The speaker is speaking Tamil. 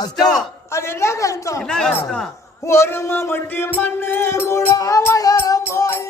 கஷ்டம். அது என்ன கஷ்டம்? என்ன கஷ்டம்? ஒரு மம்முட்டி மண்ணு கூட வளர போய்